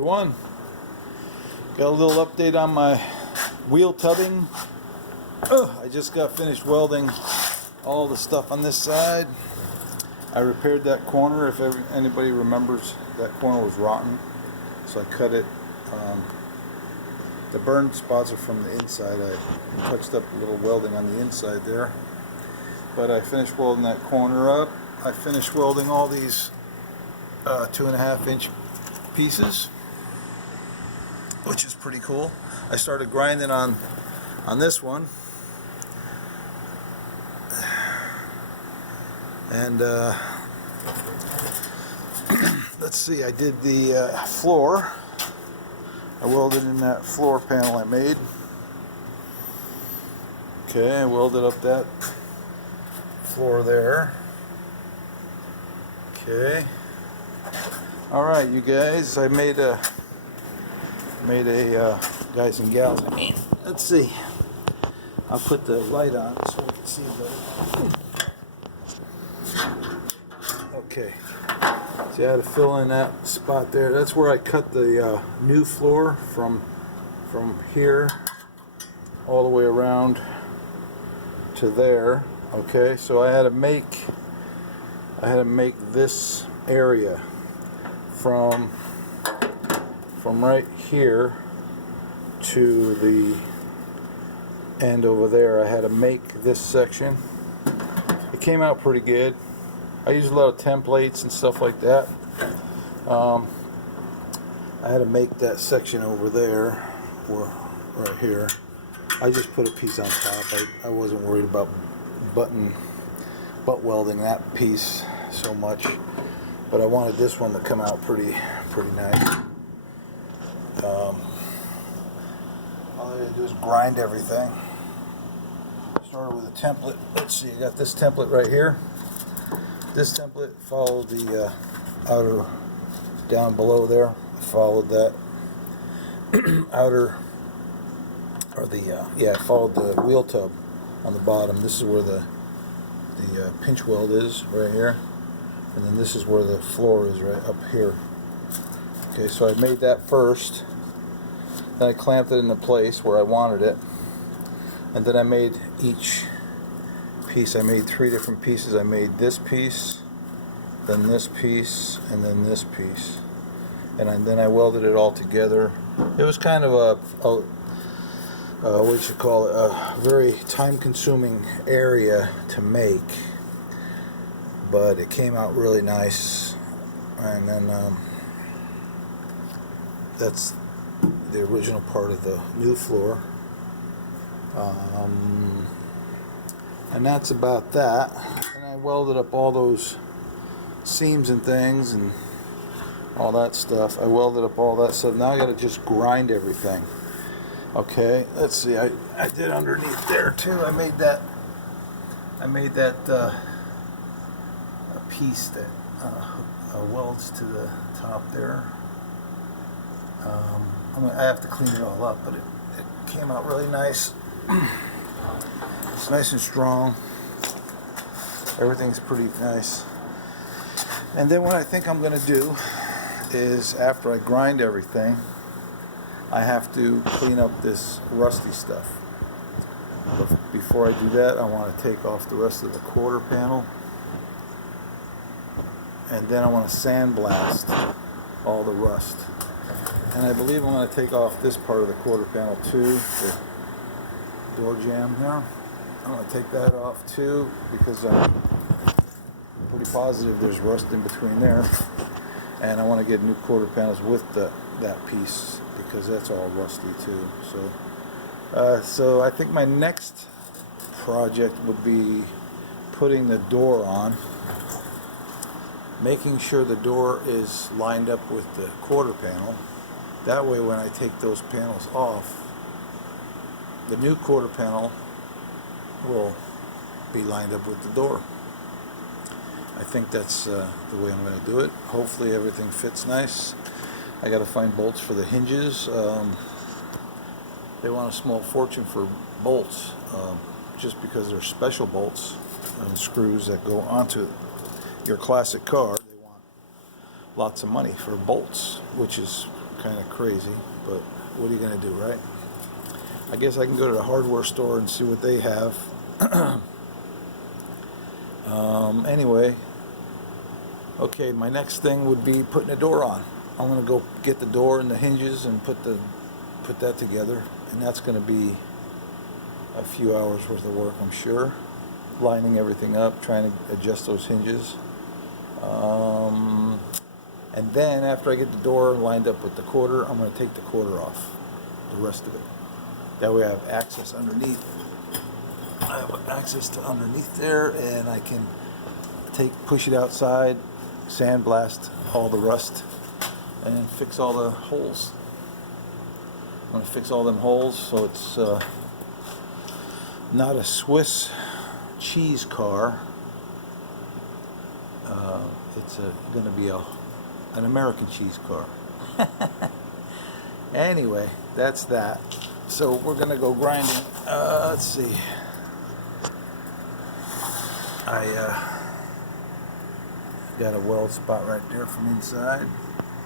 Everyone, got a little update on my wheel tubbing. I just got finished welding all the stuff on this side. I repaired that corner. If anybody remembers, that corner was rotten, so I cut it. The burn spots are from the inside. I touched up a little welding on the inside there, but I finished welding that corner up. I finished welding all these 2.5 inch pieces, which is pretty cool. I started grinding on this one, and let's see, I did the floor. I welded in that floor panel I made. Okay, I welded up that floor there. Okay. All right, you guys, I made a guys and gals, I mean, let's see. I'll put the light on so we can see better. Okay. See, I had to fill in that spot there. That's where I cut the new floor from here all the way around to there. Okay, so I had to make this area from right here to the end over there. I had to make this section. It came out pretty good. I used a lot of templates and stuff like that. I had to make that section over there, or right here. I just put a piece on top. I wasn't worried about butt welding that piece so much, but I wanted this one to come out pretty nice. All I had to do is grind everything. Started with a template. Let's see, I got this template right here. This template followed the outer, down below there. I followed that outer, or the yeah, I followed the wheel tub on the bottom. This is where the pinch weld is, right here, and then this is where the floor is, right up here. Okay, so I made that first, then I clamped it into place where I wanted it, and then I made each piece. I made 3 different pieces. I made this piece, then this piece, and then this piece, and then I welded it all together. It was kind of a what you call it, a very time-consuming area to make, but it came out really nice. And then that's the original part of the new floor. And that's about that. And I welded up all those seams and things and all that stuff. I welded up all that stuff. Now I got to just grind everything. Okay, let's see. I did underneath there too. I made that a piece that welds to the top there. I have to clean it all up, but it came out really nice. It's nice and strong. Everything's pretty nice. And then what I think I'm going to do is, after I grind everything, I have to clean up this rusty stuff. But before I do that, I want to take off the rest of the quarter panel, and then I want to sandblast all the rust. And I believe I'm going to take off this part of the quarter panel too, the door jamb here. I'm going to take that off too, because I'm pretty positive there's rust in between there, and I want to get new quarter panels with that piece, because that's all rusty too. So I think my next project would be putting the door on, making sure the door is lined up with the quarter panel. That way, when I take those panels off, the new quarter panel will be lined up with the door. I think that's the way I'm going to do it. Hopefully everything fits nice. I got to find bolts for the hinges. They want a small fortune for bolts, just because they're special bolts and screws that go onto your classic car. They want lots of money for bolts, which is kind of crazy, but what are you going to do, right? I guess I can go to the hardware store and see what they have. Anyway, okay, my next thing would be putting the door on. I'm going to go get the door and the hinges and put that together, and that's going to be a few hours worth of work, I'm sure. Lining everything up, trying to adjust those hinges. And then after I get the door lined up with the quarter, I'm going to take the quarter off, the rest of it. That way I have access underneath. I have access to underneath there, and I can push it outside, sandblast all the rust, and fix all the holes. I'm going to fix all them holes so it's not a Swiss cheese car. It's going to be an American cheese car. Anyway, that's that. So we're going to go grinding. Let's see. I got a weld spot right there from inside.